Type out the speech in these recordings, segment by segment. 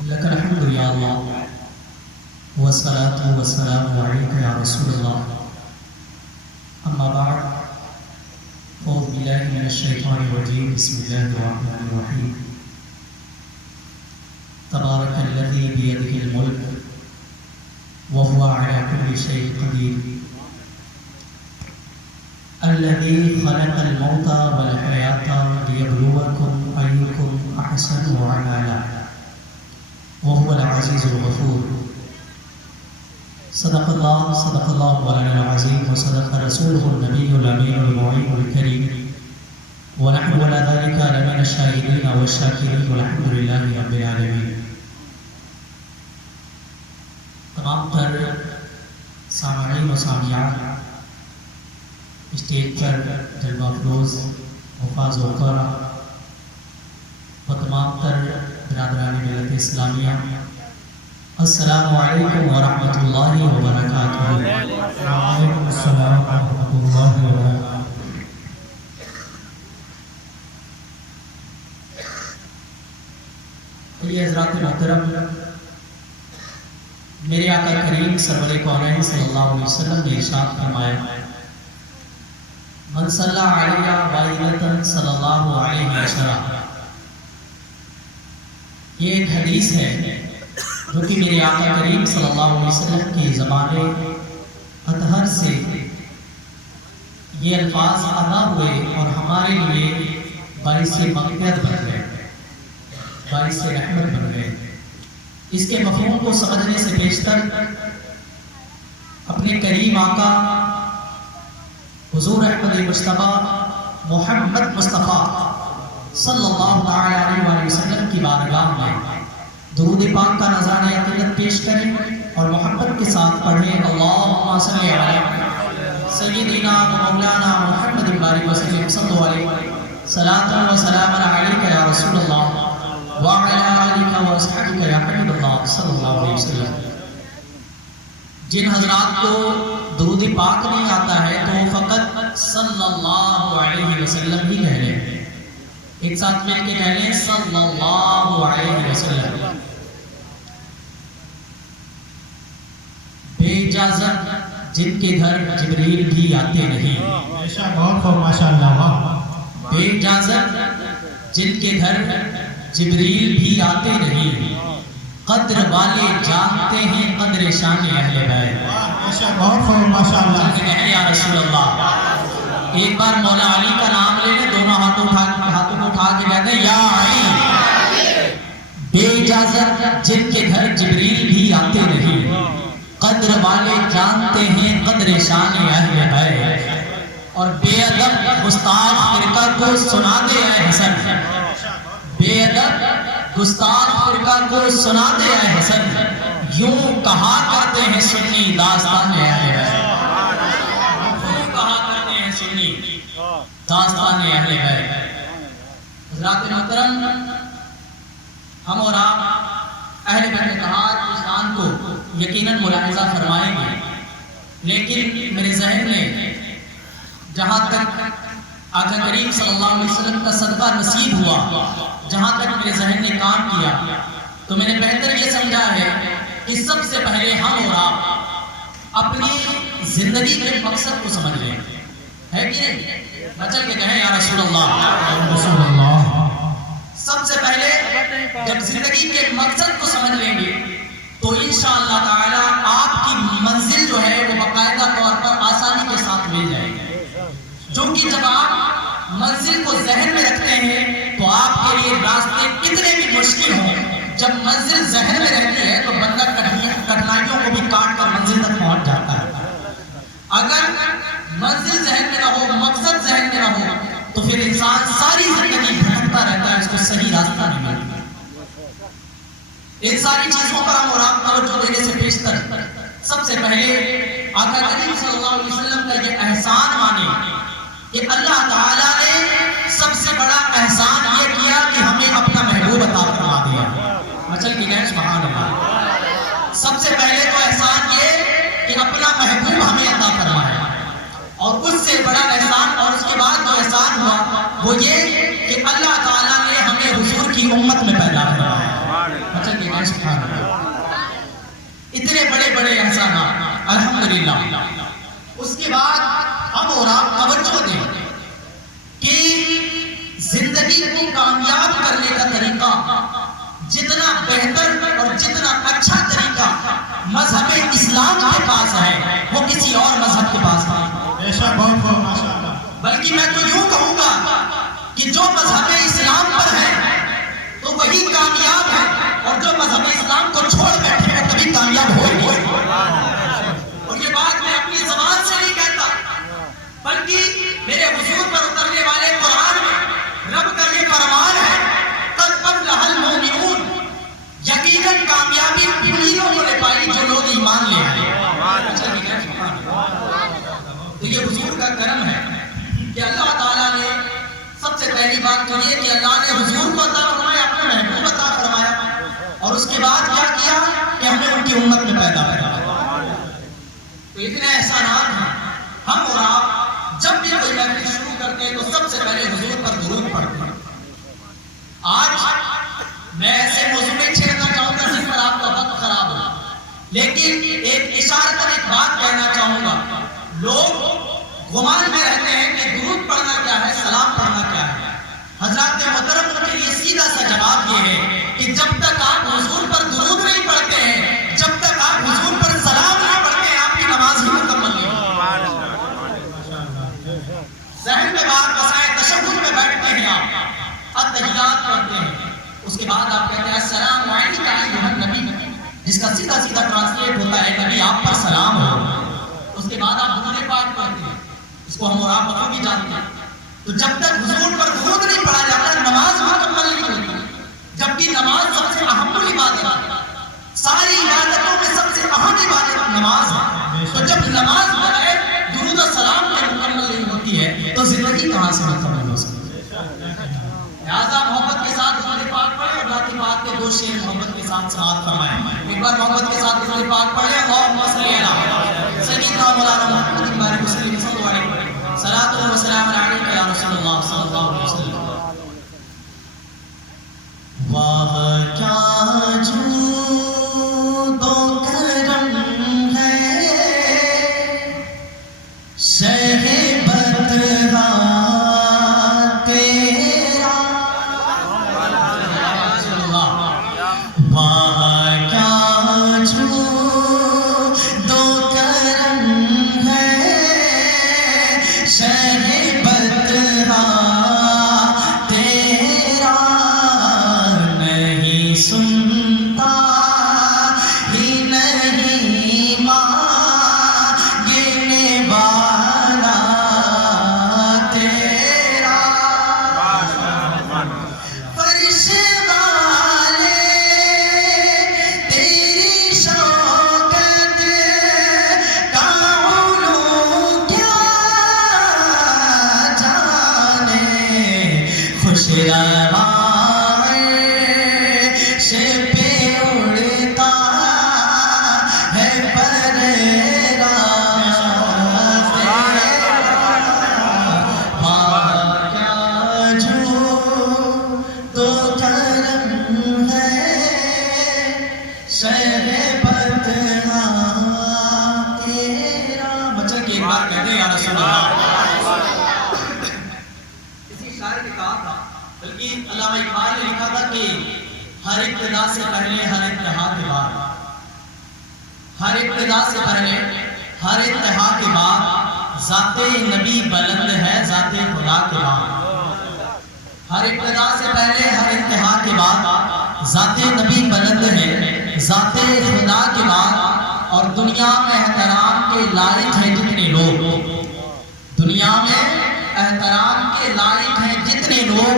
لك الحمد يا الله والصلاة والسلام عليك يا رسول الله. أما بعد، أعوذ بالله من الشيطان الرجيم. بسم الله الرحمن الرحيم. تبارك الذي بيده الملك وهو على كل شيء قدير، الذي خلق الموت والحياة ليبلوكم أيكم أحسن عملا وهو العزيز الغفور. صدق الله مولانا العظيم وصدق رسوله النبي الأمين المعين الكريم، ونحن على ذلك لمن الشاهدين والشاكرين والحمد لله رب العالمين. تمام تر سامعین و سامعات، اسٹیج پر جلوہ افروز حفاظ وقارہ و تمام تر برادران ملت اسلامیہ، السلام علیکم ورحمۃ اللہ وبرکاتہ. وعلیکم السلام ورحمۃ اللہ وبرکاتہ. یہ حضرات محترم، میرے آقا کریم سرور کونین صلی اللہ علیہ وسلم نے ارشاد فرمایا، من صلی علیہ واحدۃ صلی اللہ علیہ وسلم. یہ ایک حدیث ہے جو کہ میرے آقا کریم صلی اللہ علیہ وسلم کی زبان اطہر سے یہ الفاظ ادا ہوئے اور ہمارے لیے باعث مغفرت بن گئے، باعث رحمت بن گئے. اس کے مفہوم کو سمجھنے سے بیشتر اپنے کریم آقا حضور احمد مصطفیٰ محمد مصطفیٰ صلی اللہ علیہ وآلہ وسلم کی بارگاہ میں درود پاک کا نذرانہ عقیدت پیش کریں اور محبت کے ساتھ پڑھیں. اللہم صلی علی سیدنا و مولانا محمد بارک وسلم صلی اللہ علیہ صلاۃ و سلام علیک یا رسول اللہ وعلی آلک و اصحابک یا حبیب اللہ صلی اللہ علیہ وسلم. جن حضرات کو درود پاک نہیں آتا ہے تو فقط صلی اللہ علیہ وسلم ہی کہہ لیں. ایک ساتھ مل کے کہہ لیں صلی اللہ علیہ وسلم. بے اجازت جن کے گھر جبریل بھی آتے نہیں، ماشاءاللہ. بے اجازت جن کے گھر جبریل بھی آتے نہیں، قدر والے جانتے ہیں قدر شان اہل بیت. ماشاءاللہ. یا رسول اللہ. ایک بار مولا علی کا نام لے لیں، دونوں ہاتھوں کو اٹھا کے کہتے ہیں یا علی. بے اجازت جن کے گھر جبریل بھی آتے نہیں، قدر والے جانتے ہیں قدر شان اہل بیت. اور بے ادب گستاخ فرقہ کو سنا دے اے حسن، بے ادب گستاخ فرقہ کو سنا دے اے حسن، یوں کہا کرتے ہیں سنی داستان اہل بیت. یوں کہا کرتے ہیں سنی داستان اہل بیت. حضرات محترم، ہم اور آپ اہل بیت اتحاد کی شان کو یقیناً ملاحظہ فرمائیں گے، لیکن میرے ذہن میں جہاں تک آقا کریم صلی اللہ علیہ وسلم کا صدقہ نصیب ہوا، جہاں تک میرے ذہن نے کام کیا، تو میں نے بہتر یہ سمجھا ہے کہ سب سے پہلے ہم اور آپ اپنی زندگی کے مقصد کو سمجھ لیں. ہے کہ نہیں؟ بچل کے کہیں یا رسول اللہ. سب سے پہلے جب زندگی کے مقصد کو سمجھ لیں گے تو انشاءاللہ تعالی آپ کی منزل جو ہے وہ باقاعدہ طور پر آسانی کے ساتھ مل جائے گی. جو کہ جب آپ منزل کو ذہن میں رکھتے ہیں تو آپ کے لیے راستے کتنے بھی مشکل ہوں، جب منزل ذہن میں رہتی ہے تو بندہ کٹھنائیوں کو بھی کاٹ کر منزل تک پہنچ جاتا ہے. اگر منزل ذہن میں نہ ہو، مقصد ذہن میں نہ ہو، تو پھر انسان ساری زندگی بھٹکتا رہتا ہے، اس کو صحیح راستہ نہیں ملتا. ان ساری چیزوں پر ہم اور آپ توجہ دینے سے بیشتر سب سے پہلے آقا کریم صلی اللہ علیہ وسلم کا یہ احسان مانیں کہ اللہ تعالیٰ نے سب سے بڑا احسان یہ کیا کہ ہمیں اپنا محبوب عطا فرما دیا. مچل کی کہیں سبحان اللہ. سب سے پہلے تو احسان یہ کہ اپنا محبوب ہمیں عطا فرمایا، اور اس سے بڑا احسان اور اس کے بعد جو احسان ہوا وہ یہ کہ اللہ تعالیٰ نے ہمیں حضور کی امت میں پیدا فرمایا. مچل کی کہیں سبحان اللہ. اتنے بڑے بڑے احسانات الحمدللہ. اس کے بعد ہم اور آپ توجہ دیں کہ زندگی کو کامیاب کرنے کا طریقہ جتنا بہتر اور جتنا اچھا طریقہ مذہب اسلام کے پاس ہے وہ کسی اور مذہب کے پاس نہیں. بے شک بہت خوب ماشاءاللہ. بلکہ میں تو یوں کہوں گا کہ جو مذہب اسلام پر ہے تو وہی کامیاب ہے اور جو مذہب اسلام کو چھوڑ بیٹھے وہ کبھی کامیاب ہو ہی نہیں. اور یہ بات میں اپنی زبان سے نہیں کہتا بلکہ میرے حضور پر اترنے والے قرآن میں رب کا یہ فرمان ہے قد افلح المؤمنون. یقیناً کامیابی انہی لوگوں نے پائی جو لوگ ایمان لے آئے. تو یہ حضور کا کرم ہے کہ اللہ تعالیٰ نے سب سے پہلی بات تو یہ کہ اللہ نے حضور کو عطا فرمایا, اپنے محبوب عطا فرمایا, اور اس کے بعد کیا کیا کہ ہمیں ان کی امت میں پیدا کیا. تو اتنے احسانات ہیں. ہم اور آپ جب بھی کوئی محفل شروع کرتے ہیں تو سب سے پہلے حضور پر درود پڑھتے ہیں. آج میں ایسے موضوع میں چھیڑنا چاہوں گا جس پر آپ کا وقت خراب ہو, لیکن ایک اشارتاً ایک بات کہنا چاہوں گا. لوگ گمان میں رہتے ہیں کہ درود پڑھنا کیا ہے, سلام پڑھنا کیا ہے. حضرات محترم ان کے لیے سیدھا سا جواب یہ ہے کہ جب تک آپ حضور پر درود نہیں پڑھتے ہیں, جب تک آپ حضور پر سلام نہیں پڑھتے ہیں, آپ کی نماز ہی مکمل نہیں ہوتی. ذہن میں بات بسائے تشہد میں بیٹھتے ہیں, آپ التحیات پڑھتے ہیں, اس کے بعد آپ کہتے ہیں السلام علیکم ایھا النبی, جس کا سیدھا سیدھا ٹرانسلیٹ ہوتا ہے نبی آپ پر سلام ہو. اس کے بعد آپ درود پاک پڑھتے ہیں, اس کو ہم اور آپ بخوبی جانتے ہیں. تو جب تک حضور پر درود نہیں پڑھا جاتا نماز مکمل نہیں ہوتی. جبکہ نماز سب سے اہم عبادت ہے, ساری عبادتوں میں سب سے اہم عبادت نماز ہے. تو جب نماز بغیر درود و سلام کے مکمل نہیں ہوتی ہے تو زندگی کہاں سے مکمل ہو سکتی ہے. لہٰذا محبت کے ساتھ درود پاک پڑھیں اور ذات پاک کے دو شعر محبت کے ساتھ سماعت فرمائیں. ایک بار محبت کے ساتھ درود پاک پڑھیں. اللہم صلی علی سیدنا مولانا محمد بارک وسلم صلی اللہ علیہ وسلم. صلاۃ و سلام علیک یا رسول اللہ صلی اللہ علیہ وسلم. واہ کیا جود و کرم ہے شہبت تیرا. واہ کیا جود و کرم ہے شہبت تیرا. نہیں سنتا ہی نہیں مانگنے والا تیرا. فرش والے تیری شوکت کا علو کیا جانے. خوش پہ اڑتا ہے پریرا کیا جو تو کرم ہے شہبت تیرا. بچہ کی ایک بار کہتے ہیں یا رسول اللہ. اسی شاعر نے کہا تھا, بلکہ علامہ اقبال نے لکھا تھا کہ ہر ابتدا سے پہلے ہر انتہا کے بعد, ہر ابتدا سے پہلے ہر انتہا کے بعد ذات نبی بلند ہے ذات خدا کے بعد. ہر ابتدا سے پہلے ہر انتہا کے بعد ذات نبی بلند ہے ذات خدا کے بعد. اور دنیا میں احترام کے لائق ہیں جتنے لوگ, دنیا میں احترام کے لائق ہیں جتنے لوگ,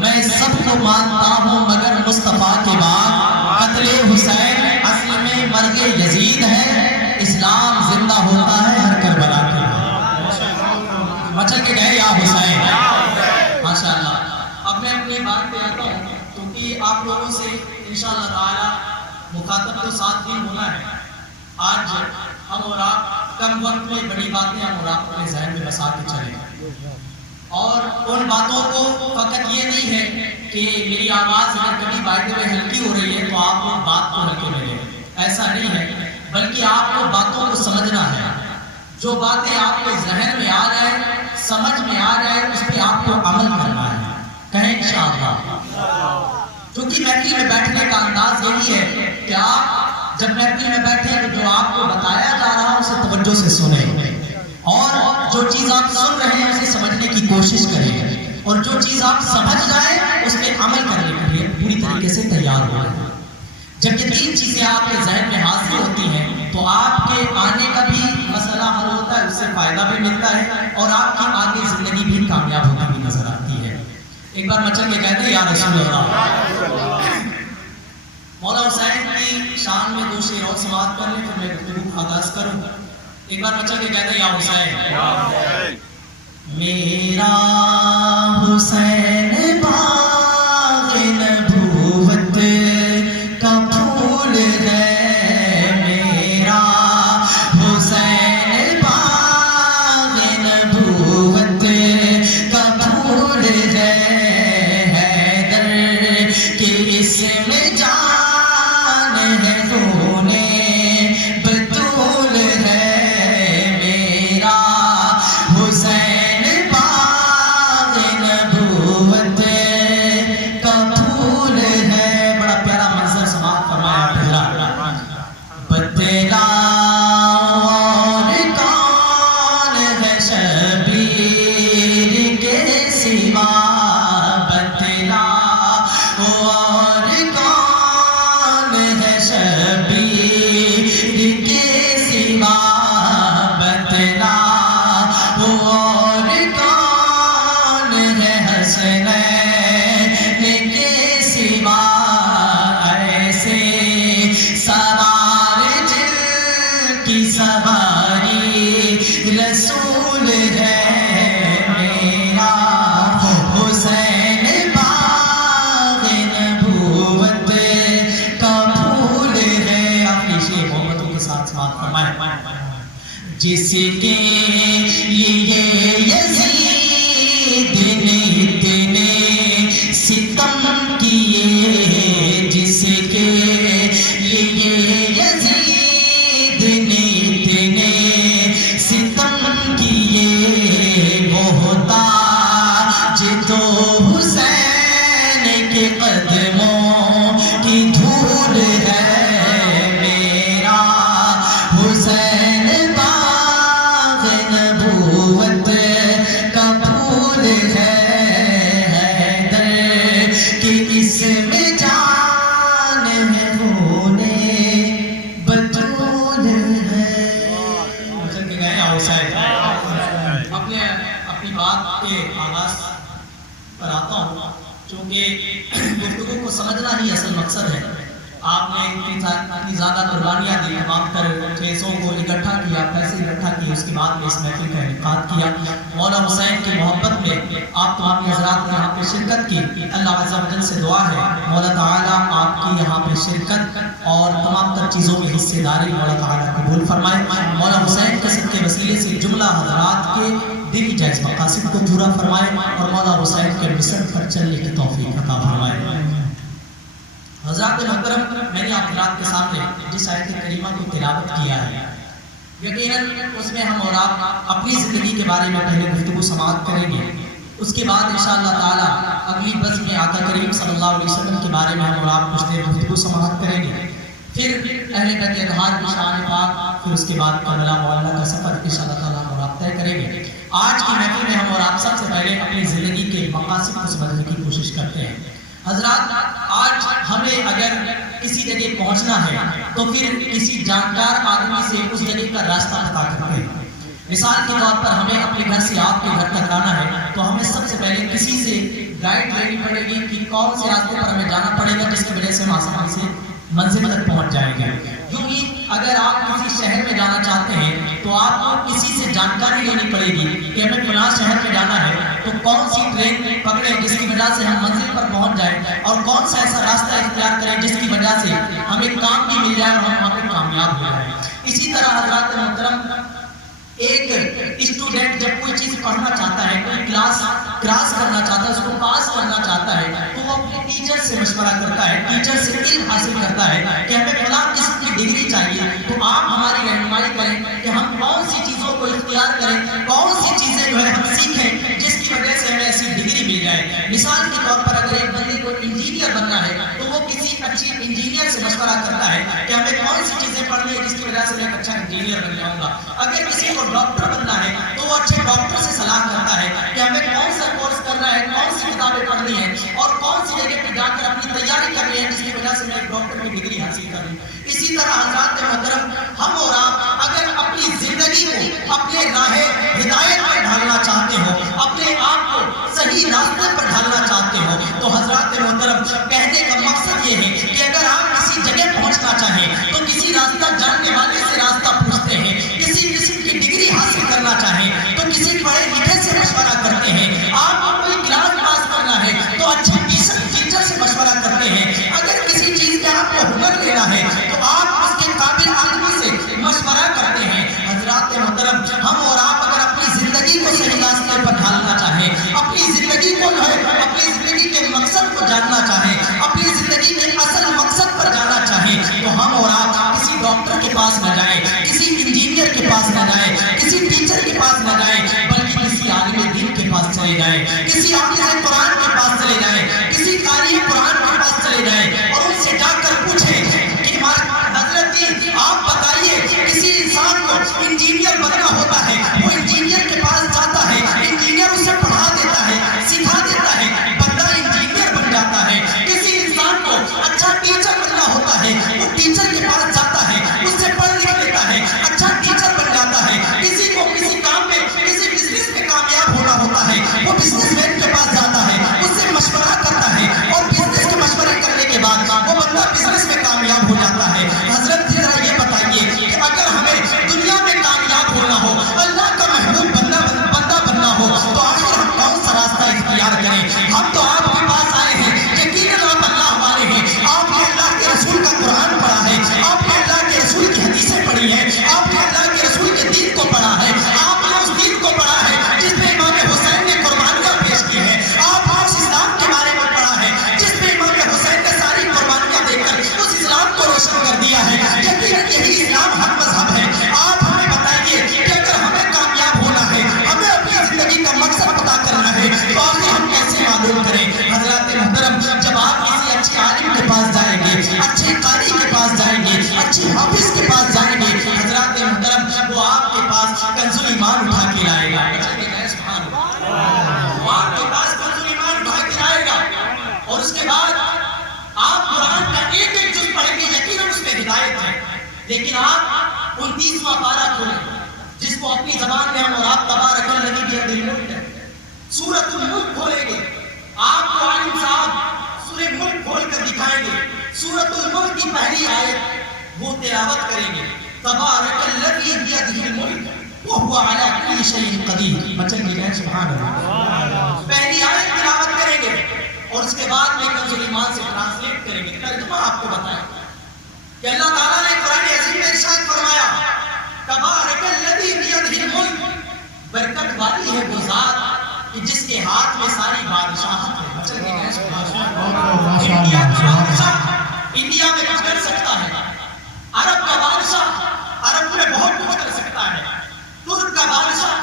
میں سب کو مانتا ہوں مگر مصطفیٰ کے بعد قتل حسین اصل میں مرگ یزید ہے. اسلام زندہ ہوتا ہے ہر کربلا کے بعد. مچل کے کہے یا حسین. ماشاءاللہ. اب میں اپنی بات پہ آتا ہوں کیونکہ آپ لوگوں سے انشاءاللہ تعالی مخاطب تو ساتھ ہی ہونا ہے. آج ہم اور آپ کم وقت میں بڑی باتیں ہم اور آپ اپنے ذہن میں بسا کے چلیں, اور ان باتوں کو فقط یہ نہیں ہے کہ میری آواز اگر کبھی بائی میں ہلکی ہو رہی ہے تو آپ اس بات کو ہلکے میں لیں، ایسا نہیں ہے، بلکہ آپ کو باتوں کو سمجھنا ہے۔ جو باتیں آپ کے ذہن میں آ جائے، سمجھ میں آ جائے، اس پہ آپ کو عمل کرنا ہے۔ کہیں انشاءاللہ۔ کیونکہ محفل میں بیٹھنے کا انداز یہی ہے کہ آپ جب محفل میں بیٹھیں تو جو آپ کو بتایا جا رہا ہے اسے توجہ سے سنیں، اور جو چیز آپ سن رہے ہیں اسے سمجھنے کی کوشش کریں، اور جو چیز آپ سمجھ جائیں اس پہ عمل کرنے کے لیے پوری طریقے سے تیار ہو جائیں۔ جب یہ تین چیزیں آپ کے ذہن میں حاضر ہوتی ہیں تو آپ کے آنے کا بھی مسئلہ حل ہوتا ہے، اس سے فائدہ بھی ملتا ہے، اور آپ کی آگے زندگی بھی کامیاب ہوتی ہوئی نظر آتی ہے۔ ایک بار مچل کے کہتے ہیں یا رسول اللہ۔ مولا حسین کی شان میں دو شعر اور سماعت کر لیں، پھر میں گفتگو کا آغاز کروں۔ ایک بار مچل کے کہتے ہیں یا حسین۔ میرا حسین باغ نبوت کا پھول ہے، میرا حسین باغ نبوت کا پھول ہے، حیدر کے اسم جان ہے، خون بطول ہے، میرا حسین باغ نبوت کا پھول ہے۔ بڑا پیارا منظر سماعت فرمایا پہلا۔ بتلا اور کون ہے شبیر کے سوا، بتلا اور کون ہے شبیر کے سوا، بتلا اور کون ہے حسنین کے سوا، ایسے سوار جن کی سواری رسول ہے، میرا حسین باغ نبوت کا پھول ہے۔ آخری شعر محبتوں کے ساتھ سماعت فرمائیں۔ جس کے لیے یزید نے اتنے ستم کیے، جس کے لیے یزید نے اتنے ستم کیے، وہ تاج تو حسین کے قدموں کی دھول ہے، میرا حسین باغ نبوت کا پھول ہے، حیدر کے اسم جان ہے، خون بطول ہے۔ مطلب کہ گئے حسین اپنی بات کے آغاز پر آتا ہوں، چونکہ گفتگو کو سمجھنا ہی اصل مقصد ہے۔ آپ نے اتنی زیادہ قربانیاں دی، تمام کر چیزوں کو اکٹھا کیا، پیسے اکٹھا کیے، اس کے بعد میں اس محفل کا انعقاد کیا۔ مولا حسین کی محبت میں آپ تمام حضرات نے یہاں پہ شرکت کی۔ اللہ عز و جل سے دعا ہے مولا تعالیٰ آپ کی یہاں پہ شرکت اور تمام تر چیزوں کی حصے داری مولا تعالیٰ قبول فرمائے۔ مولا حسین کے صدقے وسیلے سے جملہ حضرات کے دلی جائز مقاصد کو پورا فرمائے، اور مولا حسین کے مصر پر چلنے کی توفیق عطا فرمائے۔ حضرات محترم، میں نے آپ حضرات کے سامنے جس آیت کریمہ کو تلاوت کیا ہے، یقیناً اس میں ہم اور آپ اپنی زندگی کے بارے میں پہلے گفتگو سماعت کریں گے، اس کے بعد انشاءاللہ تعالیٰ اگلی بزم میں آقا کریم صلی اللہ علیہ وسلم کے بارے میں ہم اور آپ کچھ دیر گفتگو سماعت کریں گے، پھر اہل بیت اطہار کی شان پاک، پھر اس کے بعد کربلا معلیٰ کا سفر انشاءاللہ تعالیٰ ہم اور آپ طے کریں گے۔ آج کی محفل میں ہم اور آپ سب سے پہلے اپنی زندگی کے مقاصد کو سمجھنے کی کوشش کرتے ہیں۔ حضرات، آج ہمیں اگر کسی جگہ پہنچنا ہے تو پھر کسی جانکار آدمی سے اس جگہ کا راستہ پتا کرتے ہیں۔ مثال کے طور پر ہمیں اپنے گھر سے آپ کے گھر تک آنا ہے تو ہمیں سب سے پہلے کسی سے گائیڈ لینی پڑے گی کہ کون سے راستے پر ہمیں جانا پڑے گا، جس کی وجہ سے ہم آسانی سے منزل تک پہنچ جائیں گے۔ کیونکہ اگر آپ کسی شہر میں جانا چاہتے ہیں تو آپ کو کسی سے جانکاری لینی پڑے گی کہ ہمیں فلاں شہر میں جانا ہے تو کون سی ٹرین پکڑیں جس کی وجہ سے ہم منزل پر پہنچ جائیں، اور کون سا ایسا راستہ اختیار کریں جس کی وجہ سے ہمیں کام بھی مل جائے اور ہم وہاں پہ کامیاب ہو جائیں۔ اسی طرح حضرات محترم، ایک اسٹوڈنٹ جب کوئی چیز پڑھنا چاہتا ہے، کوئی کلاس کراس کرنا چاہتا ہے، اس کو پاس کرنا چاہتا ہے، تو وہ اپنے ٹیچر سے مشورہ کرتا ہے، ٹیچر سے علم حاصل کرتا ہے کہ ہمیں فلاں قسم کی ڈگری چاہیے، تو آپ ہماری رہنمائی کریں کہ ہم کون سی چیزوں کو اختیار کریں، کون سی چیزیں جو ہے ہم سیکھیں جس کی وجہ سے ہمیں ایسی ڈگری مل جائے۔ مثال کے طور پر اگر ایک بندے کو انجینئر بننا ہے تو وہ کسی اچھی انجینئر سے مشورہ کرتا ہے کہ ہمیں کون سی چیزیں پڑھنی ہے جس کی وجہ سے میں ایک اچھا انجینئر بن جاؤں گا۔ اگر کسی کو ڈاکٹر بننا ہے تو وہ اچھے ڈاکٹر سے صلاح کرتا ہے کہ ہمیں کون سا کورس کرنا ہے، کون سی کتابیں پڑھنی ہے اور کون سی جگہ پہ جا کر اپنی تیاری کرنی ہے جس کی وجہ سے میں ایک ڈاکٹر کی ڈگری حاصل کروں۔ اسی طرح حضرات محترم، ہم اور آپ اگر اپنی زندگی کو اپنے راہ ہدایت پر ڈھالنا چاہتے ہو، اپنے آپ کو صحیح راستے پر ڈھالنا چاہتے ہو، تو حضرات محترم کہنے کا مقصد یہ ہے کہ اگر آپ کسی جگہ پہنچنا چاہیں تو کسی راستہ جاننے والے سے راستہ پوچھتے ہیں، کسی کی ڈگری حاصل کرنا چاہیں تو کسی پڑھے لکھے سے مشورہ کرتے ہیں، آپ کو کوئی کلاس پاس کرنا ہے تو اچھے ٹیچر سے مشورہ کرتے ہیں، اگر کسی چیز میں آپ کو ہنر لینا ہے تو آپ اس کے قابل آدمی سے مشورہ کرتے ہیں۔ حضرات محترم، ہم اور آپ اگر اپنی زندگی کو صحیح راستے پر ڈھالنا چاہیں، اپنی زندگی کو جو ہے اپنی زندگی کے مقصد کو جاننا چاہیں، اپنی زندگی کے اصل مقصد پر جانا چاہیں، تو ہم اور آپ کسی ڈاکٹر کے پاس نہ جائیں، کسی انجینئر کے پاس نہ جائیں، کسی ٹیچر کے پاس نہ جائیں، بلکہ کسی عالم دین کے پاس چلے جائیں، کسی حافظ قرآن کے پاس چلے جائیں، کسی قاری قرآن کے پاس چلے جائیں اور ان سے جا کر پوچھیں کہ حضرت جی آپ بتائیے، کسی انسان کو انجینئر بننا ہوتا ہے، وہ انجینئر کے پاس جاتا ہے، انجینئر اسے پڑھا دیتا ہے، سکھا دیتا ہے، بندہ انجینئر بن جاتا ہے۔ کسی انسان کو اچھا ٹیچر بننا ہوتا ہے، وہ ٹیچر کے پاس جاتا ہے، اس سے پڑھ لکھ لیتا ہے، اچھا ٹیچر بن جاتا ہے۔ کسی کو کسی کام میں کسی بزنس میں کامیاب ہونا ہوتا ہے، وہ بزنس مین کے پاس جاتا ہے، اس سے مشورہ کرتا ہے اور بزنس کے مشورے کرنے کے بعد وہ بندہ بزنس میں کامیاب ہو جاتا ہے۔ حضرت جی ذرا یہ بتائیے کہ اگر ہمیں دنیا میں کامیاب ہونا ہو، اللہ کا محبوب بندہ بننا ہو، تو آخر ہم کون سا راستہ اختیار کریں؟ ہم تو آپ کے پاس آئے ہیں، یقیناً آپ اللہ والے ہیں، آپ نے اللہ کے رسول کا قرآن پڑھا ہے، آپ نے اللہ کے رسول کی حدیثیں پڑھی ہیں، آپ نے اللہ کے رسول کے دین کو پڑھا ہے، آپ نے اس دین کو پڑھا ہے جس میں امام حسین نے قربانیاں پیش کی ہیں، آپ نے اس اسلام کے بارے میں پڑھا ہے جس میں امام حسین نے ساری قربانیاں دے کر اس اسلام کو روشن کر دیا ہے۔ یقیناً یہی اسلام حق مذہب ہے۔ آپ ہمیں بتائیے کہ اگر ہمیں کامیاب ہونا ہے، ہمیں اپنی زندگی کا مقصد پتا کرنا ہے، تو آخر ہم کیسے معلوم کریں؟ حضرات محترم، جب آپ کسی اچھے عالم کے پاس جائیں گے، اچھے قاری کے پاس جائیں گے، اچھے حافظ کے پاس جائیں گے، حضرات محترم وہ آپ کے پاس کنز ایمان اٹھا کے لائے گا، وہ آپ کے پاس کنز ایمان اٹھا کے لائے گا، اور اس کے بعد آپ قرآن کا ایک ایک جز پڑھیں گے، یقیناً اس میں ہدایت ہے، لیکن آپ 29واں پارہ کھولیں جس کو اپنی زبان میں ہم اور آپ تبارک الذی بیدہ الملک ہے، سورۃ الملک کھولیں گے، آپ کو عالم صاحب سورہ ملک کھول کر دکھائیں گے، سورۃ الملک کی پہلی آیت وہ تلاوت کریں گے، تبارک الذی بیدہ الملک وہو علی کل شیء قدیر، بچن کی کہیں سبحان اللہ، پہلی آیت تلاوت کریں گے اور اس کے بعد میں کنز ایمان سے ٹرانسلیٹ کریں گے، ترجمہ آپ کو بتائیں کہ اللہ تعالیٰ نے قرآن عظیم میں ارشاد فرمایا تبارک الذی بیدہ الملک، برکت والی ہے وہ ذات کہ جس کے ہاتھ میں ساری بادشاہت ہے۔ بچن کی کہیں سبحان اللہ، انڈیا کا بادشاہ انڈیا میں کچھ کر سکتا ہے، عرب کا بادشاہ عرب میں بہت کچھ کر سکتا ہے، ترک کا بادشاہ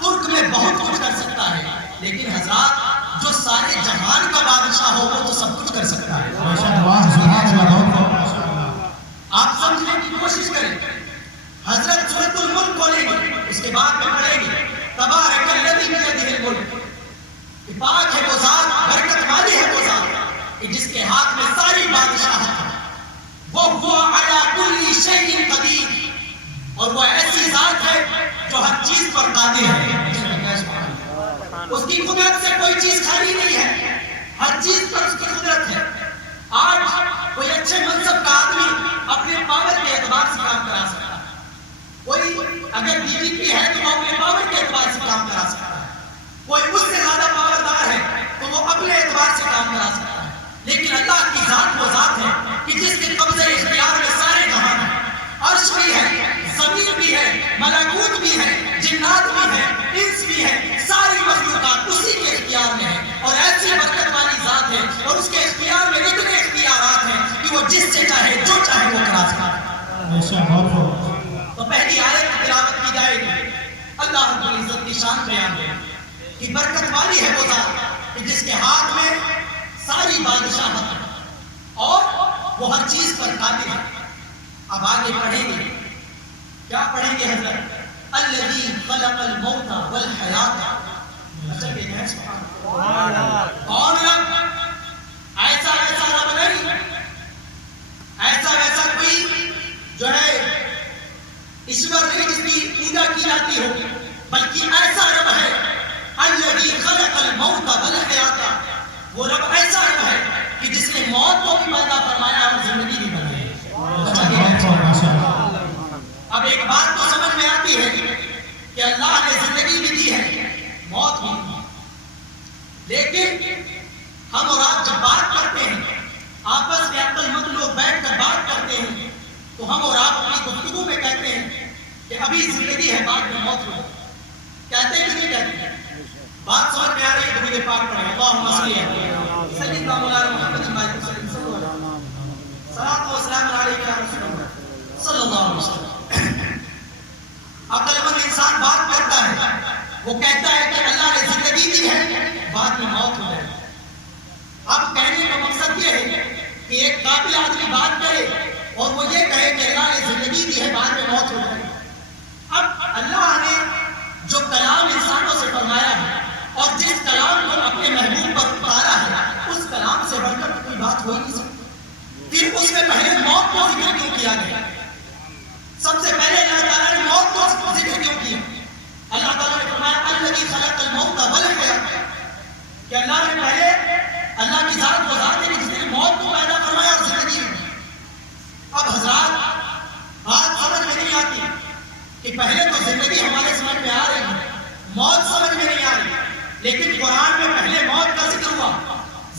ترک میں بہت کچھ کر سکتا ہے، لیکن حضرات جو سارے جہان کا بادشاہ ہو وہ تو سب کچھ کر سکتا ہے۔ آپ سمجھنے کی کوشش کریں، حضرت سورۃ الملک کھولیں گے، اس کے بعد میں پڑھیں گے تبارک الذی بیدہ الملک، پاک ہے وہ ذات، برکت والی ہے وہ ذات کہ جس کے ہاتھ میں ساری بادشاہت ہے، وہو علی کل شیء قدیر، اور وہ ایسی ذات ہے جو ہر چیز پر قادر ہے، اس کی قدرت سے کوئی چیز خالی نہیں ہے، ہر چیز پر اس کی قدرت ہے۔ آج کوئی اچھے منصب کا آدمی اپنے پاور کے اعتبار سے کام کرا سکتا ہے، کوئی اگر بی جے پی ہے تو وہ اپنے پاور کے اعتبار سے کام کرا سکتا ہے، کوئی اس سے زیادہ پاوردار ہے تو وہ اپنے اعتبار سے کام کرا سکتا ہے، لیکن اللہ کی ذات وہ ذات ہے کہ جس کے قبضے اختیار میں سارے جہان ہیں، عرش بھی ہے، زمین بھی ہے، ملکوت بھی ہے، جنات بھی ہے، جس سے چاہے جو چاہے وہ کرا سکتا ہے۔ بے شک بہت خوب۔ تو پہلی آیت کی تلاوت کی جائے گی، اللہ رب العزت کی شان بیان ہے کہ برکت والی ہے وہ ذات کہ جس کے ہاتھ میں ساری بادشاہت ہے اور وہ ہر چیز پر قادر ہے۔ اب آگے پڑھیں گے، کیا پڑھیں گے حضرت؟ الذی خلق الموت والحیات، کون رب؟ ایسا ویسا رب نہیں، ایسا ویسا کوئی جو ہے ایشور نہیں جس کی پوجا کی جاتی ہو، بلکہ ایسا رب ہے الذی خلق الموت والحیات، وہ رب ایسا رب ہے کہ جس نے موت کو بھی پیدا فرمایا اور زندگی بھی بنائی۔ اب ایک بات تو سمجھ میں آتی ہے کہ اللہ نے زندگی بھی دی ہے، موت بھی دی، لیکن ہم اور آپ جب بات کرتے ہیں، آپس میں عقل مند لوگ بیٹھ کر بات کرتے ہیں، تو ہم اور آپ اپنی گفتگو میں کہتے ہیں کہ ابھی زندگی ہے بعد میں موت ہو، کہتے ہیں کہ نہیں کہتے ہیں؟ بات سمجھ میں آ رہی ہے؟ درود پاک پڑھیں، اللہم صلی علی سیدنا مولانا محمد صلاۃ و سلام علیک یا رسول اللہ صلی اللہ علیہ وسلم۔ عقل مند انسان بات کرتا ہے، وہ کہتا ہے کہ اللہ نے زندگی دی ہے بعد میں موت ہو جائے۔ اب کہنے کا مقصد یہ ہے کہ ایک قابل آدمی بات کرے اور وہ یہ کہے کہ اللہ نے زندگی دی ہے بعد میں موت ہو جائے۔ اب اللہ نے جو کلام انسانوں سے فرمایا ہے اور جس کلام کو اپنے محبوب پر اتارا ہے، اس کلام سے بڑھ کر کوئی بات ہو ہی نہیں سکتی۔ پھر اس میں پہلے موت کو ذکر کیوں کیا گیا؟ سب سے پہلے اللہ تعالیٰ نے موت کو ذکر کیوں کیا؟ اللہ تعالیٰ نے فرمایا الذی خلق الموت والحیات، کہ اللہ نے پہلے، اللہ کی ذات وہ ذات ہے کہ جس نے موت کو پیدا فرمایا اور زندگی میں۔ اب حضرات بات سمجھ میں نہیں آتی کہ پہلے تو زندگی ہمارے سمجھ میں آ رہی ہے، موت سمجھ میں نہیں آ رہی، لیکن قرآن میں پہلے موت کا ذکر ہوا،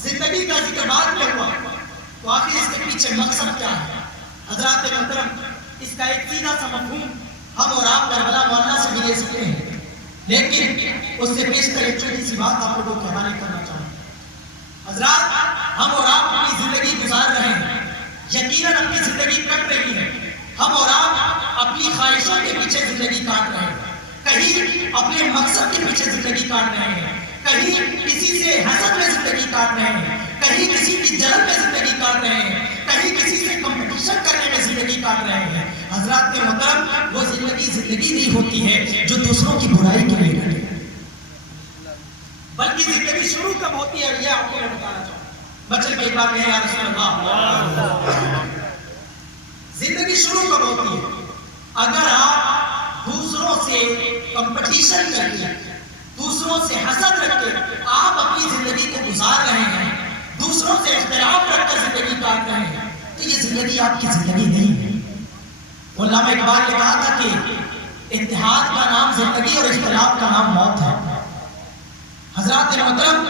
زندگی کا ذکر بعد میں ہوا، تو آخر اس کے پیچھے مقصد کیا ہے؟ حضرات محترم، اس کا ایک سیدھا سا مفہوم ہم اور آپ کربلا معاملہ سے بھی لے سکتے ہیں، لیکن اس سے پیشتر ایک چھوٹی سی بات آپ لوگوں کے حوالے کرنا چاہوں گا۔ حضرات، ہم اور آپ اپنی زندگی گزار رہے ہیں، یقیناً اپنی زندگی کٹ رہی ہے، ہم اور آپ اپنی خواہشوں کے پیچھے زندگی کاٹ رہے ہیں، کہیں اپنے مقصد کے پیچھے زندگی کاٹ رہے ہیں، کہیں کسی سے حسد میں زندگی کاٹ رہے ہیں، کہیں کسی کی جلن میں زندگی کاٹ رہے ہیں، کہیں کسی سے کمپٹیشن کرنے میں زندگی کاٹ رہے ہیں۔ حضرات کے محترم، وہ زندگی نہیں ہوتی ہے جو دوسروں کی برائی کے لیے کرے، بلکہ زندگی شروع کب ہوتی ہے یہ آپ کو میں بتانا چاہوں گا۔ بچے کے بات ہے یا رسول اللہ، زندگی شروع کب ہوتی ہے؟ اگر آپ دوسروں سے کمپٹیشن کر کے، دوسروں سے حسد رکھ کے آپ اپنی زندگی کو گزار رہے ہیں، دوسروں سے اختلاف رکھ کر زندگی کاٹ رہے ہیں، تو یہ زندگی آپ کی زندگی نہیں ہے۔ علامہ اقبال نے کہا تھا کہ اتحاد کا نام زندگی اور اختلاف کا نام موت ہے۔ حضرات محترم،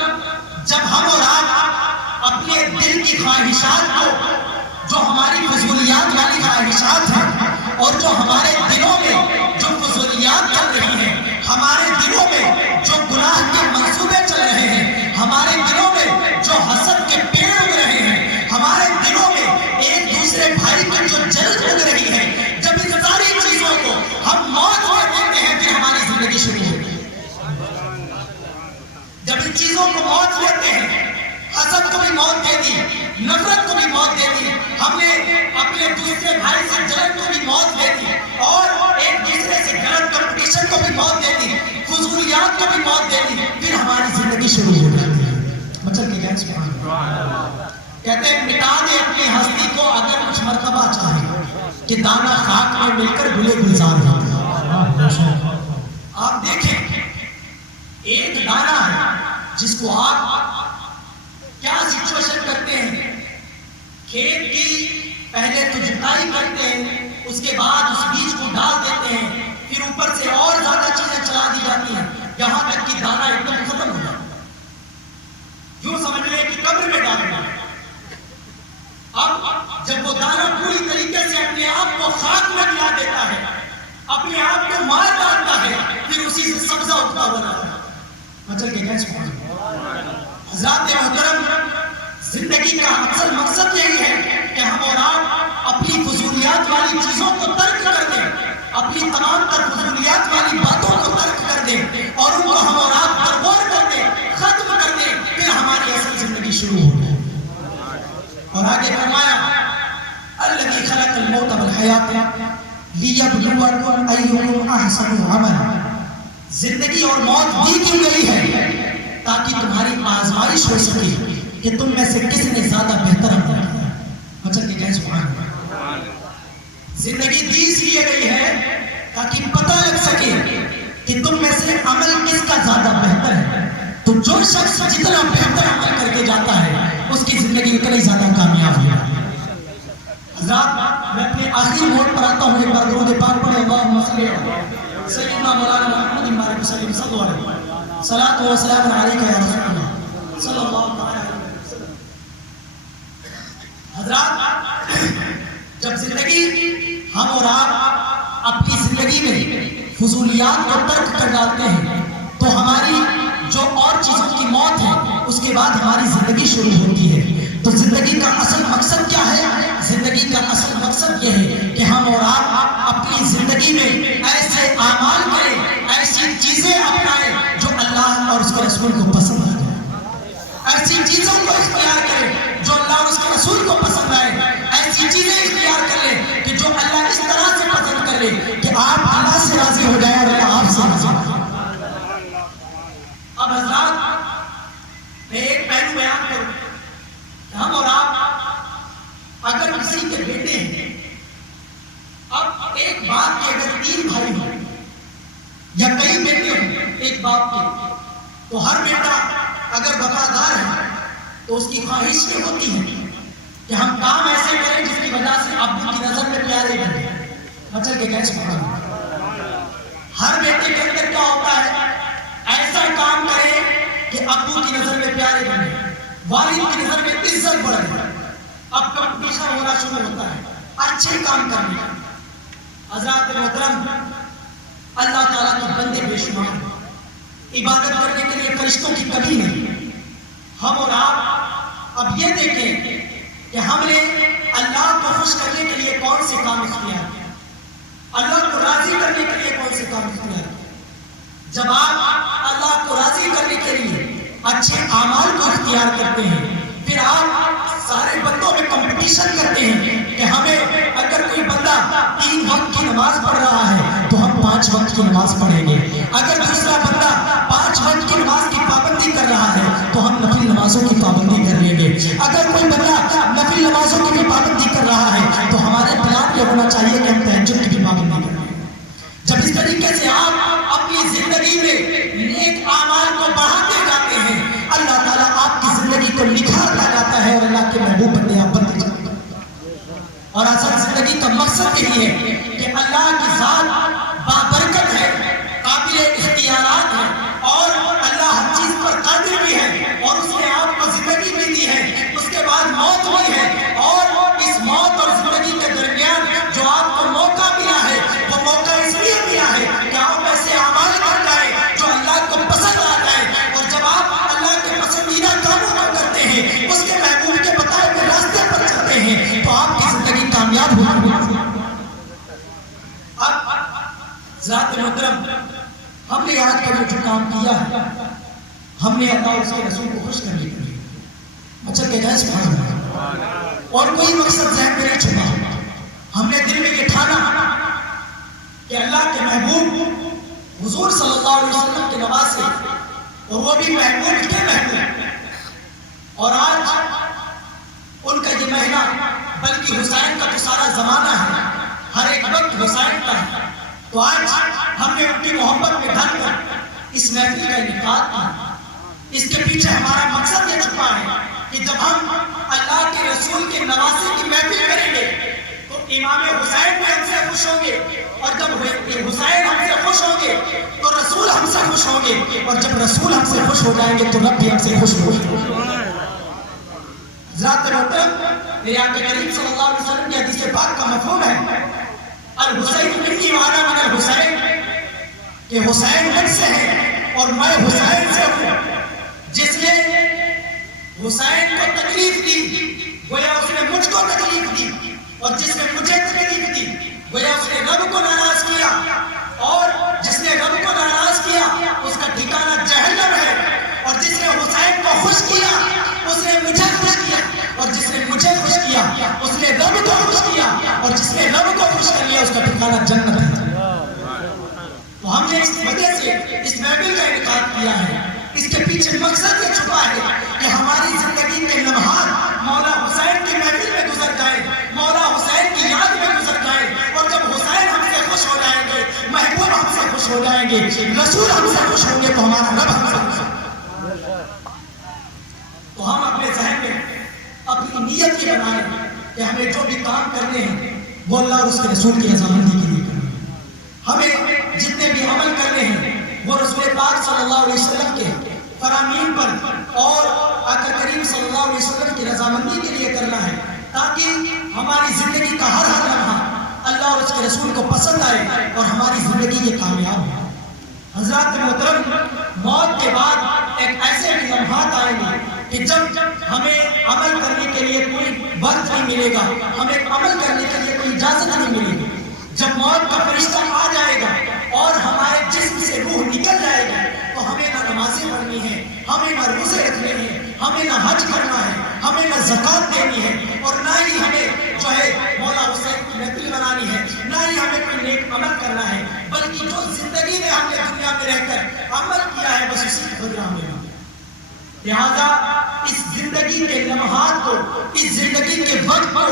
جب ہم اور آپ اپنے دل کی خواہشات کو، جو ہماری فضولیات والی خواہشات ہیں اور جو ہمارے دلوں میں جو فضولیات چل رہی ہیں، ہمارے دلوں میں جو گناہ کے منصوبے چل رہے ہیں، ہمارے دلوں میں جو حسد کے پیڑ اگ رہے ہیں، ہمارے دلوں میں ایک دوسرے بھائی کی جو جلن اگ رہی ہے، جب ان ساری چیزوں کو ہم موت میں دیتے ہیں پھر ہماری زندگی شروع ہوتی ہے۔ جب ان چیزوں کو موت دیتے ہیں، حسد کو بھی موت دے دی، نفرت کو بھی موت دے دی، ہم نے اپنے دوسرے بھائی سے جلن کو بھی موت دے دی، اور ایک دوسرے سے غلط کمپٹیشن کو بھی موت دے دی، فضولیات کو بھی موت دے دی، پھر ہماری زندگی شروع ہو جاتی ہے۔ مچل کے گیس کہتے ہیں مٹا دے اپنی ہستی کو اگر کچھ مرتبہ چاہے، کہ دانا خاک میں مل کر گلے گلزار ہوتا۔ آپ دیکھیں، ایک دانا ہے جس کو آپ کیا سچویشن کرتے ہیں، کھیت کی پہلے تو جتائی کرتے ہیں، اس کے بعد اس بیج کو ڈال دیتے ہیں، پھر اوپر سے اور زیادہ چیزیں چلا دی جاتی ہیں، یہاں تک کہ دانا ایک دم ختم ہو جاتا ہے۔ یوں سمجھ لیں کہ قبر میں ڈالنا ہے۔ اب جب وہ دانا پوری طریقے سے اپنے آپ کو خاک میں ملا دیتا ہے، اپنے آپ کو مار ڈالتا ہے، پھر اسی سے سبزہ اگتا ہوا رہتا ہے۔ مچل کے گیس حضرات محترم، زندگی کا اصل مقصد یہی ہے کہ کہ ہم اور آپ اپنی فضولیات والی چیزوں کو ترک کر دیں، اپنی تمام تر فضولیات والی باتوں کو ترک کر دیں اور ان کو ہم اور آپ پر غور کر دیں، ختم کر دیں، پھر ہماری اصل زندگی شروع ہو جائے۔ اور آگے فرمایا الذی خلق الموت والحیات لیبلوکم ایکم احسن عملا، زندگی اور موت دی کی گئی ہے تاکہ تمہاری آزمائش ہو سکے کہ تم میں سے کس نے زیادہ بہتر عمل کیا۔ اچھا کہ کہیں سبحان اللہ، زندگی دی اس لیے گئی ہے تاکہ پتہ لگ سکے کہ تم میں سے عمل کس کا زیادہ بہتر ہے۔ تو جو شخص جتنا بہتر عمل کر کے جاتا ہے اس کی زندگی اتنا ہی زیادہ کامیاب ہوگا۔ حضرات میں اپنے آخری موڈ پر آتا ہوں، ایک بار درود پاک پڑھیں، اللہم صلی علی سیدنا مولانا محمد بارک وسلم صلی اللہ علیہ صلاۃ و سلام علیک یا رسول اللہ صلی اللہ علیہ وسلم۔ حضرات جب زندگی ہم اور آپ اپنی زندگی میں فضولیات کو ترک کر ڈالتے ہیں تو ہماری جو اور چیزوں کی موت ہے اس کے بعد ہماری زندگی شروع ہوتی ہے۔ تو زندگی کا اصل مقصد کیا ہے؟ زندگی کا اصل مقصد یہ ہے کہ ہم اور آپ اپنی زندگی میں ایسے اعمال کریں، ایسی چیزیں اپنائیں جو اللہ اور اس کے رسول کو پسند آئے، ایسی چیزوں کو اختیار کریں جو اللہ اور اس کے رسول کو پسند آئے، ایسی چیزیں اختیار کر لیں کہ جو اللہ اس طرح سے پسند کر لے کہ آپ اللہ سے راضی ہو جائیں اور اللہ آپ سے راضی ہو جائے۔ اب حضرات میں ایک پہلو بیان کروں، ہم اور آپ اگر کسی کے بیٹے ہیں، اب ایک باپ کے اگر 3 بھائی ہوں یا کئی بیٹے ہوں ایک باپ کے، تو ہر بیٹا اگر وفادار ہے تو اس کی خواہش یہ ہوتی ہے کہ ہم کام ایسے کریں جس کی وجہ سے ابو کی نظر میں پیارے بنے۔ بچہ کے کیسے پڑھا، ہر بیٹے کے اندر کیا ہوتا ہے، ایسا کام کرے کہ ابو کی نظر میں پیارے بنے، والد کی نظر میں عزت بڑھے۔ اب کمپٹیشن ہونا شروع ہوتا ہے اچھے کام کرنے کا۔ حضرات محترم، اللہ تعالیٰ کے بندے بے شمار ہیں، عبادت کرنے کے لیے فرشتوں کی کمی نہیں۔ ہم اور آپ اب یہ دیکھیں کہ ہم نے اللہ کو خوش کرنے کے لیے کون سے کام اختیار کیا، اللہ کو راضی کرنے کے لیے کون سے کام اختیار کیا۔ جب آپ اللہ کو راضی کرنے کے لیے اچھے اعمال کو اختیار کرتے ہیں، پھر آپ سارے بندوں میں کمپٹیشن کرتے ہیں کہ ہمیں اگر کوئی بندہ 3 وقت کی نماز پڑھ رہا ہے تو ہم 5 وقت کی نماز پڑھیں گے، اگر دوسرا بندہ 5 وقت کی نماز کی پابندی کر رہا ہے تو ہم نفل نمازوں کی پابندی کر لیں گے، اگر کوئی بندہ نفل نمازوں کی بھی پابندی کر رہا ہے تو ہمارے پلان یہ ہونا چاہیے کہ ہم تہجد کی بھی پابندی کریں۔ جب اس طریقے سے آپ اپنی زندگی میں نیک اعمال کو بڑھاتے جاتے ہیں، اللہ تعالیٰ آپ کی زندگی کو نکھارتا جاتا ہے اور اللہ کے محبوب بندے آپ بنتے جاتے ہیں۔ اور اصل زندگی کا مقصد یہی ہے کہ اللہ کی ذات بابرکت ہے، قابل اختیارات ہے اور اللہ ہر چیز پر قادر بھی ہے، اور اس نے آپ کو زندگی بھی دی ہے، اس کے بعد موت بھی ہے، اور اس موت اور زندگی کے درمیان جو آپ کو موقع ملا ہے وہ موقع اس لیے ملا ہے کہ آپ ایسے اعمال کر جائیں جو اللہ کو پسند آ جائے، اور جب آپ اللہ کے پسندیدہ کاموں کو کرتے ہیں، اس کے محبوب کے بتائے ہوئے راستے پر چلتے ہیں، تو آپ کی زندگی کامیاب ہوگی۔ اب ذات محترم، ہم نے آج کا جو کام کیا ہے، ہم نے اللہ اور اس کے رسول کو خوش کرنے کے لیے اچھا کہ جائے سبحان اللہ، اور کوئی مقصد ذہن میں نہیں چھپا۔ ہم نے دل میں یہ ٹھانا کہ اللہ کے محبوب حضور صلی اللہ علیہ وسلم کے نواسے، اور وہ بھی محبوب کے محبوب، اور آج ان کا یہ مہینہ بلکہ حسین کا تو سارا زمانہ ہے، ہر ایک وقت حسین کا ہے، تو آج ہم نے ان کی محبت میں ڈھل کر اس محفل کا انعقاد کیا۔ اس کے پیچھے ہمارا مقصد یہ چھپا ہے کہ جب ہم اللہ کے رسول کے نواسے کی محفل کریں گے تو امام حسین بھی ہم سے خوش ہوں گے، اور جب حسین ہم سے خوش ہوں گے تو رسول ہم سے خوش ہوں گے، اور جب رسول ہم سے خوش ہو جائیں گے تو رب بھی ہم سے خوش ہو جائیں گے۔ حضرات محترم، میرے آقا کریم صلی اللہ علیہ وسلم کی حدیث پاک کا مفہوم ہے الحسین منی وانا من الحسین، کہ حسین مجھ سے ہے اور میں حسین سے ہوں۔ جس نے حسین کو تکلیف دی، گویا اس نے مجھ کو تکلیف دی، اور جس نے مجھے تکلیف دی گویا اس نے رب کو ناراض کیا، اور جس نے رب کو ناراض کیا اس کا ٹھکانہ جہنم ہے، اور جس نے حسین کو خوش کیا اس نے مجھے خوش کیا، اور جس نے مجھے خوش کیا اس نے رب کو خوش کیا، اور جس نے رب کو خوش کر لیا اس کا ٹھکانہ جنت ہے۔ تو ہم نے اس وجہ سے اس محفل کا انعقاد کیا ہے، اس کے پیچھے مقصد یہ چھپا ہے کہ ہماری زندگی کے لمحات مولا حسین کی محفل میں گزر جائیں، مولا حسین کی یاد میں گزر جائیں، اور جب حسین ہم سے خوش ہو جائیں گے، محبوب ہم سے خوش ہو جائیں گے، رسول ہم سے خوش ہوں گے، تو ہمارا رب ہم سے خوش ہوگا۔ تو ہم اپنے ذہن میں اپنی نیت یہ بنائیں کہ ہمیں جو بھی کام کرنے ہیں وہ اللہ اور اس کے رسول کی رضامندی کے لیے کریں، ہمیں جتنے بھی عمل کرنے ہیں وہ رسول پاک صلی اللہ علیہ وسلم کے فرامین پر اور آقا کریم صلی اللہ علیہ وسلم کی رضامندی کے لیے کرنا ہے، تاکہ ہماری زندگی کا ہر لمحہ اللہ اور اس کے رسول کو پسند آئے اور ہماری زندگی یہ کامیاب ہو۔ حضرات محترم، موت کے بعد ایک ایسے بھی لمحات آئیں گے کہ جب ہمیں عمل کرنے کے لیے کوئی وقت نہیں ملے گا، ہمیں عمل کرنے کے لیے کوئی اجازت نہیں ملے گی۔ جب موت کا فرشتہ آ جائے گا اور ہمارے جسم سے روح نکل جائے گا تو ہمیں نہ نمازیں پڑھنی ہے، ہمیں نہ روزے رکھنے ہیں، ہمیں نہ حج کرنا ہے، ہمیں نہ زکوٰۃ دینی ہے، اور نہ ہی ہمیں جو ہے مولا حسین کی محفل بنانی ہے، نہ ہی ہمیں کوئی نیک عمل کرنا ہے، بلکہ جو زندگی میں ہم نے دنیا میں رہ کر عمل کیا ہے بس اسی کی بدلہ ہمیں ملے۔ لہذا اس زندگی کے لمحات کو، اس زندگی کے وقت کو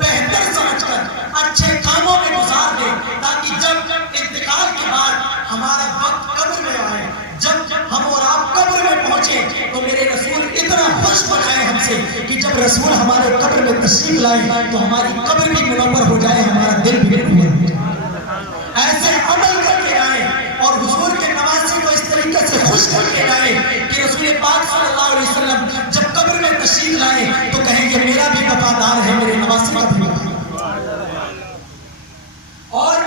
بہتر سمجھ کر اچھے کاموں میں گزار دیں، تاکہ جب انتقال کے بعد ہمارا وقت قبر میں آئے، جب ہم اور آپ قبر میں پہنچے تو میرے رسول اتنا خوش ہو جائے ہم سے کہ جب رسول ہمارے قبر میں تشریف لائے تو ہماری قبر بھی منور ہو جائے، ہمارا دل بھی منور ہو جائے۔ ایسے عمل کر کے آئے اور حضور کے نوازی کو اس طریقے سے خوش کر کے آئے کہ رسول پاک صلی اللہ علیہ وسلم جب قبر میں تشریف لائے تو کہیں گے میرا بھی وفادار ہے، میرے نوازی کا بھی وفادار ہے۔ اور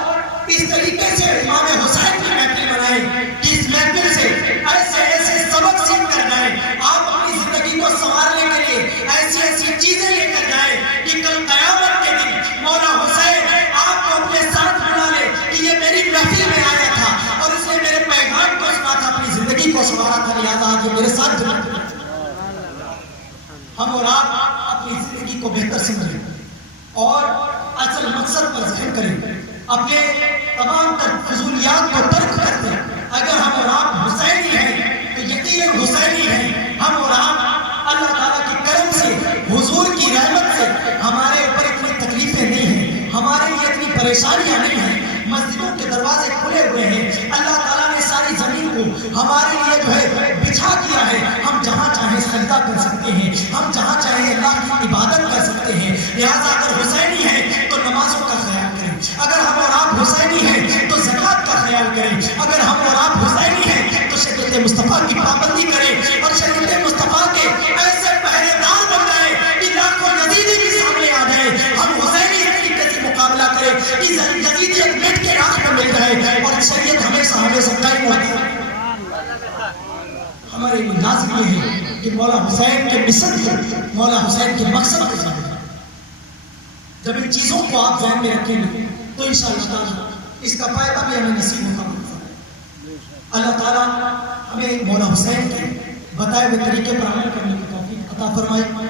اس طریقے سے امام حسین کی محفل بنائے کہ اس محفل سے ایسے ایسے سبق سیکھ کر جائیں، آپ اپنی زندگی کو سنوارنے کے لیے ایسی ایسی چیزیں لے کر جائیں کہ کل قیامت کے دن مولا حسین آپ کو اپنے ساتھ بنا لے کہ یہ میری محفل میں آیا تھا اور اس نے میرے پیغام کو سنا تھا، اپنی زندگی کو سنوارا تھا، لہٰذا آج میرے ساتھ جمع کریں۔ ہم اور آپ اپنی زندگی کو بہتر سمجھیں اور اصل مقصد پر ذہن کریں، اپنے تمام تر فضولیات کو ترک کر دیں۔ اگر ہم اور آپ حسینی ہیں تو یقیناً حسینی ہیں، ہم اور آپ اللہ تعالیٰ کے کرم سے، حضور کی رحمت سے ہمارے اوپر اتنی تکلیفیں نہیں ہیں، ہمارے لیے اتنی پریشانیاں نہیں ہیں، مسجدوں کے دروازے کھلے ہوئے ہیں، اللہ تعالیٰ نے ساری زمین کو ہمارے لیے جو ہے بچھا دیا ہے، ہم جہاں چاہیں سجدہ کر سکتے ہیں، ہم جہاں چاہیں اللہ کی عبادت کر سکتے ہیں۔ لہٰذا اگر حسینی ہیں تو نمازوں کا خیال کریں، اگر ہم اور آپ حسینی ہیں تو زکوٰۃ کا خیال کریں، اگر ہم اور آپ حسینی ہیں تو شریعت مصطفیٰ کی پابندی کریں اور شریعت مصطفیٰ کے ایسے پہرے دار بن جائیں کہ لاکھوں یزیدی بھی سامنے آ جائیں، ہم حسینی طریقے سے مقابلہ کریں کہ یزیدیت مٹ کے راہ پر مل جائے اور شریعت ہمیشہ قائم رہے۔ ہمارے لازم یہ ہے کہ مولا حسین کے مشن کو، مولا حسین کے مقصد کو سمجھیں۔ جب ان چیزوں کو آپ ذہن میں رکھیں گے تو انشاءاللہ تعالیٰ اس کا فائدہ بھی ہمیں نصیب ہوگا۔ اللہ تعالیٰ ہمیں مولا حسین کے بتائے ہوئے طریقے پر عمل کرنے کی توفیق عطا فرمائے،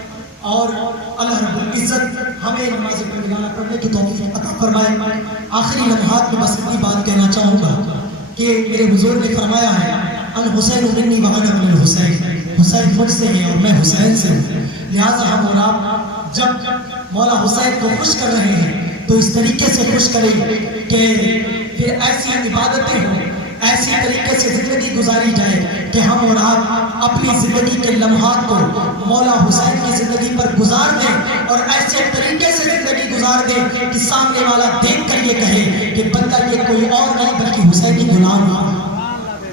اور اللہ رب العزت ہمیں نماز پڑھنا پڑھنے کی توفیق عطا فرمائے۔ آخری لمحات میں بس اتنی بات کہنا چاہوں گا کہ میرے بزرگ نے فرمایا ہے الحسین منی وانا من الحسین، حسین مجھ سے ہے اور میں حسین سے ہوں۔ لہٰذا ہم اور آپ جب مولا حسین کو خوش کر رہے ہیں تو اس طریقے سے خوش کریں کہ پھر ایسی عبادتیں ہوں، ایسی طریقے سے زندگی گزاری جائے کہ ہم اور آپ اپنی زندگی کے لمحات کو مولا حسین کی زندگی پر گزار دیں اور ایسے طریقے سے زندگی گزار دیں کہ سامنے والا دیکھ کر یہ کہے کہ بندہ یہ کوئی اور نہیں بلکہ حسین کی غلام ہے،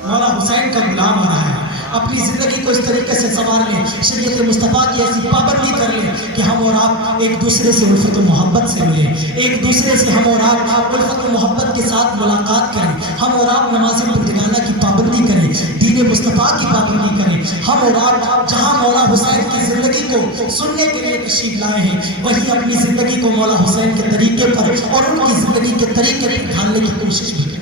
مولا حسین کا غلام ہو رہا ہے۔ اپنی زندگی کو اس طریقے سے سنوار لیں، شریعت مصطفیٰ کی ایسی پابندی کر لیں کہ ہم اور آپ ایک دوسرے سے الفت و محبت سے ملیں، ایک دوسرے سے ہم اور آپ الفت و محبت کے ساتھ ملاقات کریں، ہم اور آپ نماز پڑھنا کی پابندی کریں، دین مصطفیٰ کی پابندی کریں، ہم اور آپ جہاں مولا حسین کی زندگی کو سننے کے لیے تشریف لائے ہیں وہی اپنی زندگی کو مولا حسین کے طریقے پر اور ان کی زندگی کے طریقے پر ڈھالنے کی کوشش بھی کریں۔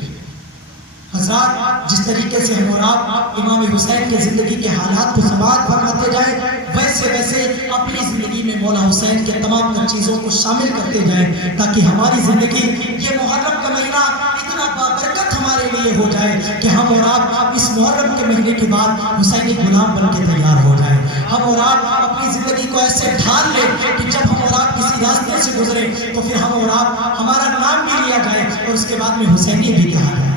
حضرات جس طریقے سے ہم اور آپ امام حسین کے زندگی کے حالات کو سماعت فرماتے جائیں ویسے ویسے اپنی زندگی میں مولا حسین کے تمام تر چیزوں کو شامل کرتے جائیں تاکہ ہماری زندگی یہ محرم کا مہینہ اتنا بابرکت ہمارے لیے ہو جائے کہ ہم اور آپ اس محرم کے مہینے کے بعد حسینی غلام بن کے تیار ہو جائیں۔ ہم اور آپ اپنی زندگی کو ایسے ڈھال لیں کہ جب ہم اور آپ کسی راستے سے گزرے تو پھر ہم اور آپ ہمارا نام بھی لیا جائے اور اس کے بعد میں حسینی بھی کہا جائے۔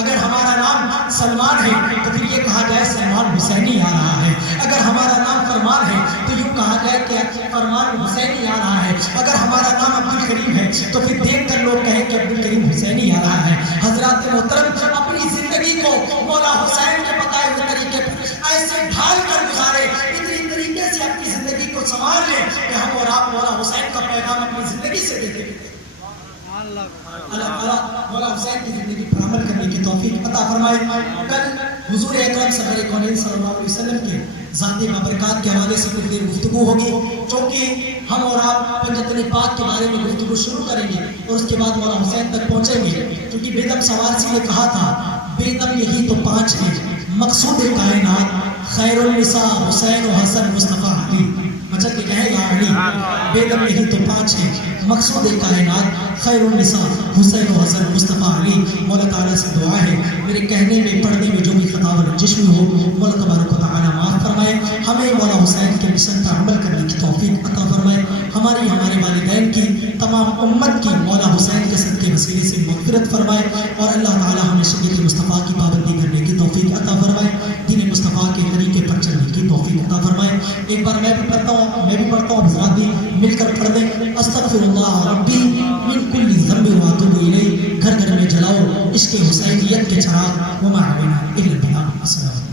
اگر ہمارا نام سلمان ہے تو پھر یہ کہا جائے سلمان حسینی آ رہا ہے۔ اگر ہمارا نام فرمان ہے تو یوں کہا جائے کہ فرمان حسینی آ رہا ہے۔ اگر ہمارا نام عبدالکریم ہے تو پھر دیکھ کر لوگ کہیں کہ عبدالکریم حسینی آ رہا ہے۔ حضرات محترم اپنی زندگی کو مولا حسین کے بتائے ہوئے طریقے پر ایسے ڈھال کر گزارے، اتنی طریقے سے اپنی زندگی کو سنوار لیں کہ ہم اور آپ مولا حسین کا پیغام اپنی زندگی سے دیکھیں۔ اللہ تعالیٰ مولا حسین کی زندگی پر عمل کرنے کی توفیق عطا فرمائے۔ کل حضور اکرم سرور کونین صلی اللہ علیہ وسلم کے ذاتی بابرکات کے حوالے سے کچھ دیر گفتگو ہوگی، چونکہ ہم اور آپ پنجتن پاک کے بارے میں گفتگو شروع کریں گے اور اس کے بعد مولا حسین تک پہنچیں گے، کیونکہ بیدم سوارسی نے کہا تھا بیدم یہی تو 5 ہیں مقصود کائنات، خیر النساء حسین و حسن مصطفیٰ علی، مجھے کہ کہیں یا علی، بیدم یہی تو 5 ہیں مقصود کائنات، خیر النساء حسین و حسن مصطفیٰ علی۔ مولا تعالیٰ سے دعا ہے میرے کہنے میں پڑھنے میں جو بھی خطا و رنجش ہوئی ہو مولا تبارک و تعالیٰ معاف فرمائے، ہمیں مولا حسین کے مشن پر عمل کرنے کی توفیق عطا فرمائے، ہمارے والدین کی تمام امت کی مولا حسین کے صدقے وسیلے سے مغفرت فرمائے اور اللہ تعالیٰ ہمیں شریعت مصطفیٰ کی پابندی کرنے کی توفیق عطا فرمائے، دین مصطفیٰ کے طریقے پر چلنے کی توفیق عطا فرمائے۔ ایک بار میں بھی پڑھتا ہوں حضرات بھی مل کر پڑھ دیں، استغفر اللہ ربی من کل ذنب واتوب الیہ، گھر گھر میں جلاؤ عشق حسینیت کے چراغ، وما علینا الا البلاغ۔ السلام علیکم۔